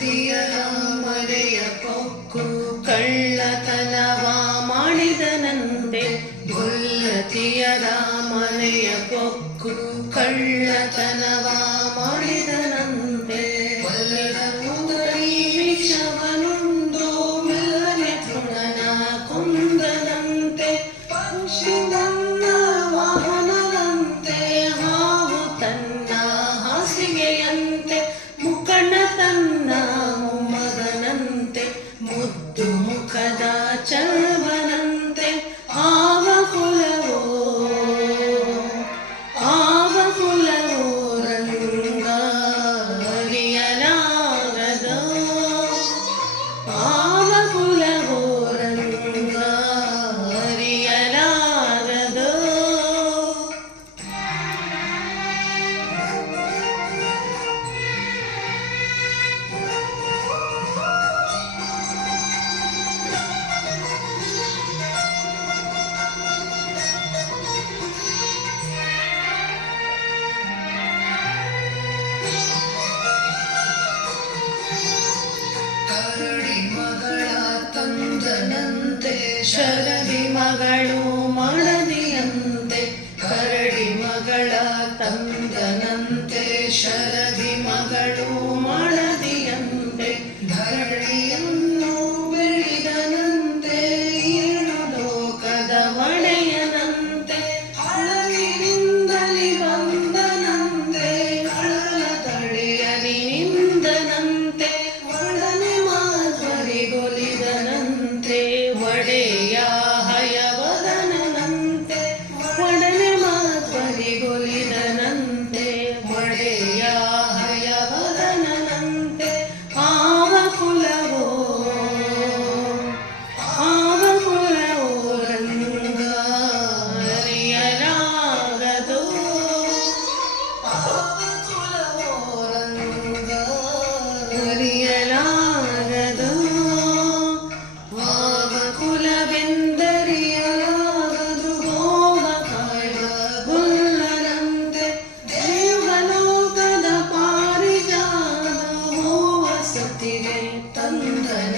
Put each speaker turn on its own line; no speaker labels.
ಭಕ್ತಿಯ ಮರೆಯ ಕೊಕ್ಕು ಕಳ್ಳತನವ ಮಾಡಿದನಂತೆ ಗುಲ್ಲತಿಯದ ಮನೆಯ ಕೊಕ್ಕು ಕಳ್ಳತನವ ಮಾಡಿದನಂತೆ ಒಲ್ಲದ ತಗಡಿ ಮಗಳ ತಂದನಂತೆ ಶರದಿ ಮಗಳು ಮಳದಿಯಂತೆ ಕರಡಿ ಮಗಳ ತಂದನಂತೆ ಶರದಿ ಮಗಳು தந்தன